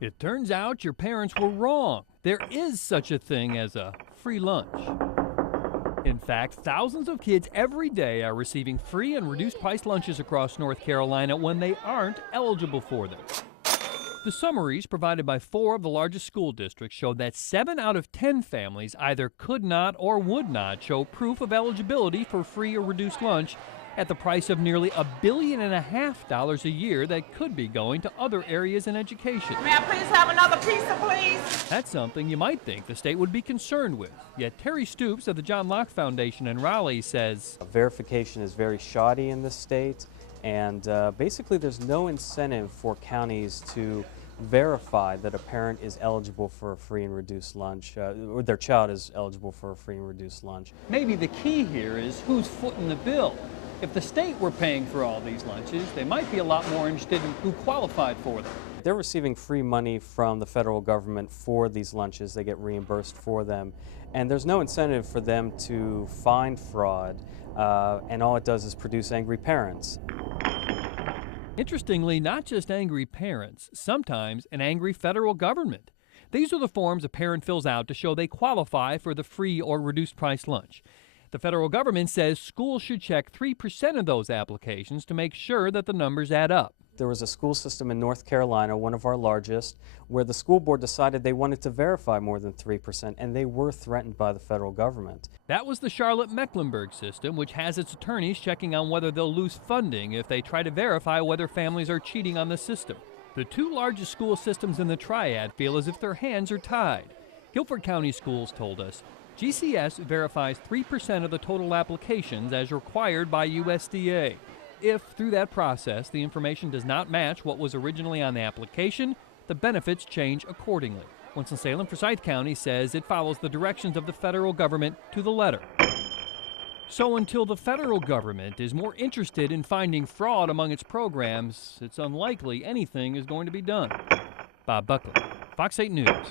It turns out your parents were wrong. There is such a thing as a free lunch. In fact, thousands of kids every day are receiving free and reduced price lunches across North Carolina when they aren't eligible for them. The summaries provided by 4 of the largest school districts showed that 7 out of 10 families either could not or would not show proof of eligibility for free or reduced lunch at the price of nearly $1.5 billion a year that could be going to other areas in education. May I please have another pizza, please? That's something you might think the state would be concerned with. Yet Terry Stoops of the John Locke Foundation in Raleigh says, verification is very shoddy in this state, and basically there's no incentive for counties to verify that a parent is eligible for a free and reduced lunch, or their child is eligible for a free and reduced lunch. Maybe the key here is who's footing the bill. If the state were paying for all these lunches, they might be a lot more interested in who qualified for them. They're receiving free money from the federal government for these lunches. They get reimbursed for them, and there's no incentive for them to find fraud, and all it does is produce angry parents. Interestingly, not just angry parents, sometimes an angry federal government. These are the forms a parent fills out to show they qualify for the free or reduced price lunch. The federal government says schools should check 3% of those applications to make sure that the numbers add up. There was a school system in North Carolina, one of our largest, where the school board decided they wanted to verify more than 3%, and they were threatened by the federal government. That was the Charlotte-Mecklenburg system, which has its attorneys checking on whether they'll lose funding if they try to verify whether families are cheating on the system. The 2 largest school systems in the triad feel as if their hands are tied. Guilford County Schools told us GCS verifies 3% of the total applications as required by USDA. If, through that process, the information does not match what was originally on the application, the benefits change accordingly. Winston-Salem Forsyth County says it follows the directions of the federal government to the letter. So until the federal government is more interested in finding fraud among its programs, it's unlikely anything is going to be done. Bob Buckley, Fox 8 News.